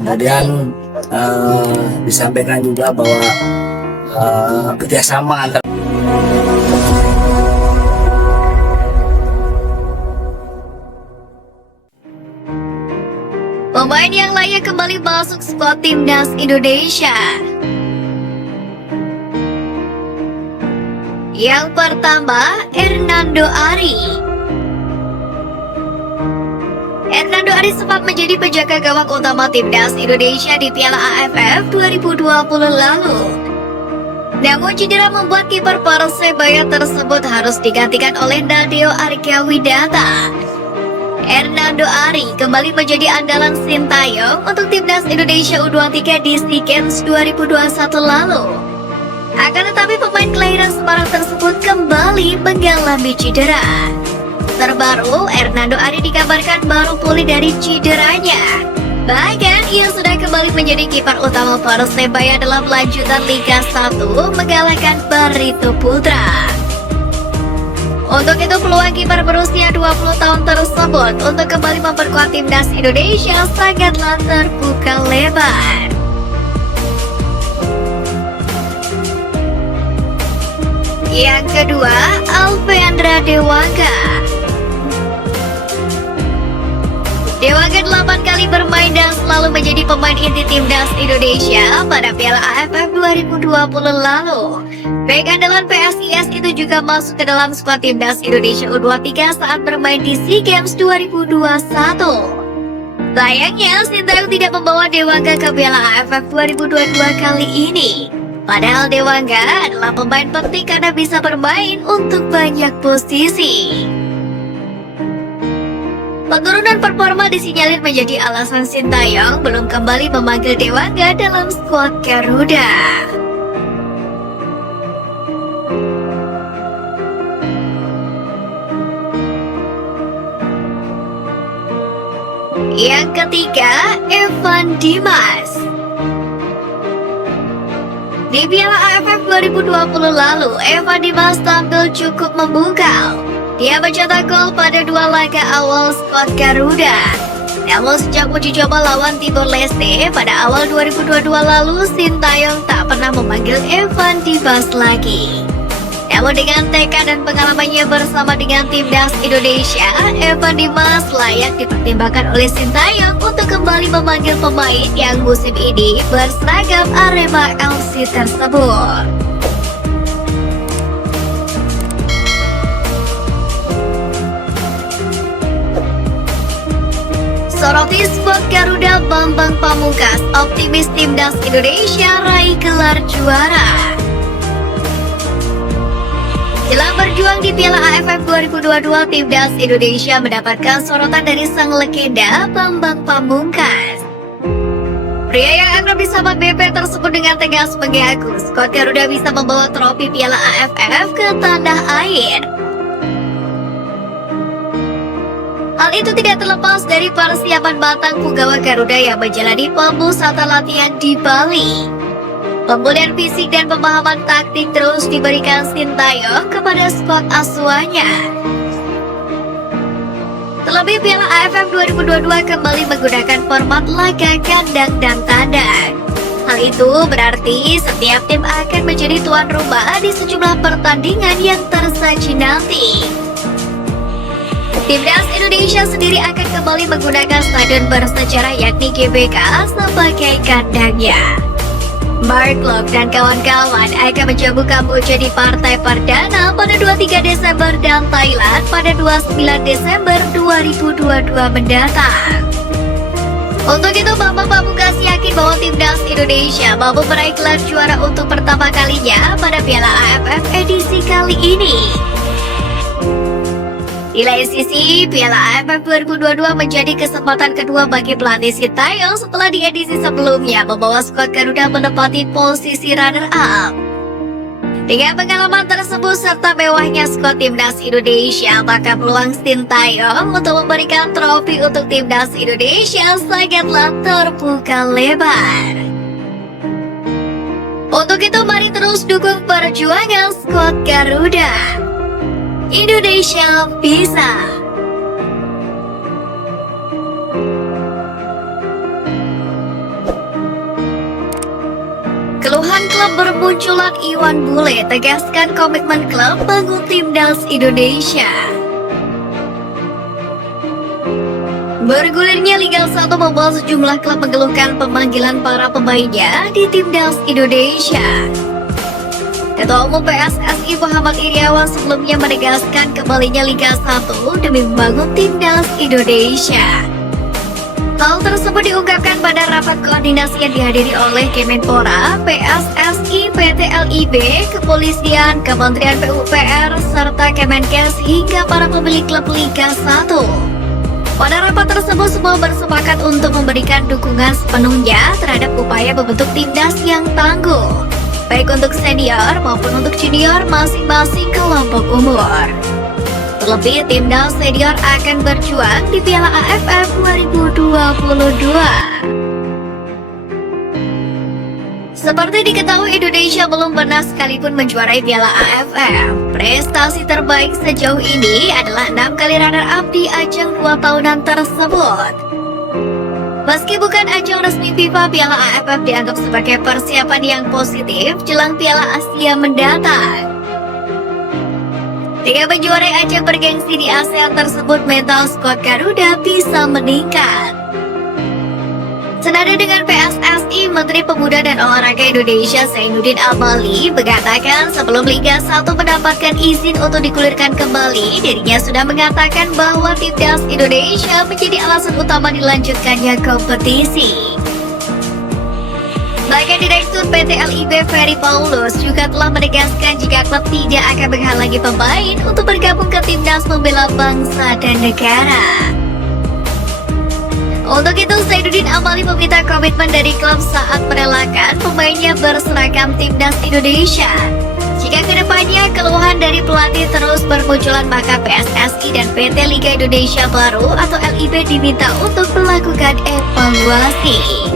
Kemudian disampaikan juga bahwa kerjasama antar pemain yang layak kembali masuk skuad timnas Indonesia. Yang pertama, Hernando Ari. Hernando Ari sempat menjadi penjaga gawang utama timnas Indonesia di Piala AFF 2020 lalu. Namun cedera membuat kiper Persebaya tersebut harus digantikan oleh Nadeo Argyawidata. Hernando Ari kembali menjadi andalan Sintayong untuk timnas Indonesia U23 di SEA Games 2021 lalu. Akan tetapi pemain kelahiran Semarang tersebut kembali mengalami cedera. Terbaru, Hernando Ari dikabarkan baru pulih dari cederanya. Bahkan ia sudah kembali menjadi kiper utama Persebaya dalam lanjutan Liga 1 mengalahkan Barito Putra. Untuk itu peluang kiper berusia 20 tahun tersebut untuk kembali memperkuat timnas Indonesia sangatlah terbuka lebar. Yang kedua, Alvendra Dewangga. Dewangga 8 kali bermain dan selalu menjadi pemain inti timnas Indonesia pada Piala AFF 2020 lalu. Bek andalan PSIS itu juga masuk ke dalam skuad timnas Indonesia U23 saat bermain di SEA Games 2021. Sayangnya, Sintayong tidak membawa Dewangga ke Piala AFF 2022 kali ini. Padahal Dewangga adalah pemain penting karena bisa bermain untuk banyak posisi. Penurunan performa disinyalir menjadi alasan Sintayong belum kembali memanggil Dewangga dalam skuad Garuda. Yang ketiga, Evan Dimas. Di Piala AFF 2020 lalu, Evan Dimas tampil cukup memukau. Dia mencetak gol pada 2 laga awal skuad Garuda. Namun sejak uji coba lawan Timor Leste pada awal 2022 lalu, Sintayong tak pernah memanggil Evan Dimas lagi. Namun dengan tekad dan pengalamannya bersama dengan timnas Indonesia, Evan Dimas layak dipertimbangkan oleh Sintayong untuk kembali memanggil pemain yang musim ini berseragam Arema FC tersebut. Soroti skuad Garuda Bambang Pamungkas optimis timnas Indonesia raih gelar juara. Jelang berjuang di Piala AFF 2022, timnas Indonesia mendapatkan sorotan dari sang legenda Bambang Pamungkas. Pria yang akrab disapa BP tersebut dengan tegas mengaku skuad Garuda bisa membawa trofi Piala AFF ke tanah air. Hal itu tidak terlepas dari persiapan matang punggawa Garuda yang menjalani pemusatan latihan di Bali. Pemulihan fisik dan pemahaman taktik terus diberikan Sintayong kepada skuad asuhannya. Terlebih Piala AFF 2022 kembali menggunakan format laga kandang dan tandang. Hal itu berarti setiap tim akan menjadi tuan rumah di sejumlah pertandingan yang tersaji nanti. Timnas Indonesia sendiri akan kembali menggunakan stadion bersejarah yakni GBK sebagai kandangnya. Mark Klok dan kawan-kawan akan menjamu Kamboja di partai perdana pada 23 Desember dan Thailand pada 29 Desember 2022 mendatang. Untuk itu, Bambang Pamungkas yakin bahwa timnas Indonesia mampu meraih gelar juara untuk pertama kalinya pada Piala AFF edisi kali ini. Di lain sisi, Piala AFF 2022 menjadi kesempatan kedua bagi pelatih Sintayong setelah di edisi sebelumnya membawa skuad Garuda menempati posisi runner-up. Dengan pengalaman tersebut serta mewahnya skuad timnas Indonesia, maka peluang Sintayong untuk memberikan trofi untuk timnas Indonesia sangatlah terbuka lebar. Untuk itu, mari terus dukung perjuangan skuad Garuda. Indonesia bisa. Keluhan klub bermunculan Iwan Bule tegaskan komitmen klub bangun timnas Indonesia. Bergulirnya Liga 1 membuat sejumlah klub mengeluhkan pemanggilan para pemainnya di timnas Indonesia. Ketua Umum PSSI Muhammad Iriawan sebelumnya menegaskan kembalinya Liga 1 demi membangun timnas Indonesia. Hal tersebut diungkapkan pada rapat koordinasi yang dihadiri oleh Kemenpora, PSSI, PT LIB, Kepolisian, Kementerian PUPR, serta Kemenkes hingga para pemilik klub Liga 1. Pada rapat tersebut semua bersepakat untuk memberikan dukungan sepenuhnya terhadap upaya membentuk timnas yang tangguh, baik untuk senior maupun untuk junior masing-masing kelompok umur. Terlebih, timnas senior akan berjuang di Piala AFF 2022. Seperti diketahui, Indonesia belum pernah sekalipun menjuarai Piala AFF. Prestasi terbaik sejauh ini adalah 6 kali runner-up di ajang 2 tahunan tersebut. Meski bukan ajang resmi FIFA, Piala AFF dianggap sebagai persiapan yang positif jelang Piala Asia mendatang. Dengan menjuarai ajang bergengsi di ASEAN tersebut, mental skuad Garuda bisa meningkat. Senada dengan PSSI, Menteri Pemuda dan Olahraga Indonesia Zainuddin Amali mengatakan sebelum Liga 1 mendapatkan izin untuk digulirkan kembali, dirinya sudah mengatakan bahwa timnas Indonesia menjadi alasan utama dilanjutkannya kompetisi. Bahkan Direktur PT LIB Ferry Paulus juga telah menegaskan jika klub tidak akan menghalangi pemain untuk bergabung ke timnas membela bangsa dan negara. Untuk itu, Zainuddin Amali meminta komitmen dari klub saat merelakan pemainnya berseragam timnas Indonesia. Jika kedepannya keluhan dari pelatih terus bermunculan, maka PSSI dan PT Liga Indonesia Baru atau LIB diminta untuk melakukan evaluasi.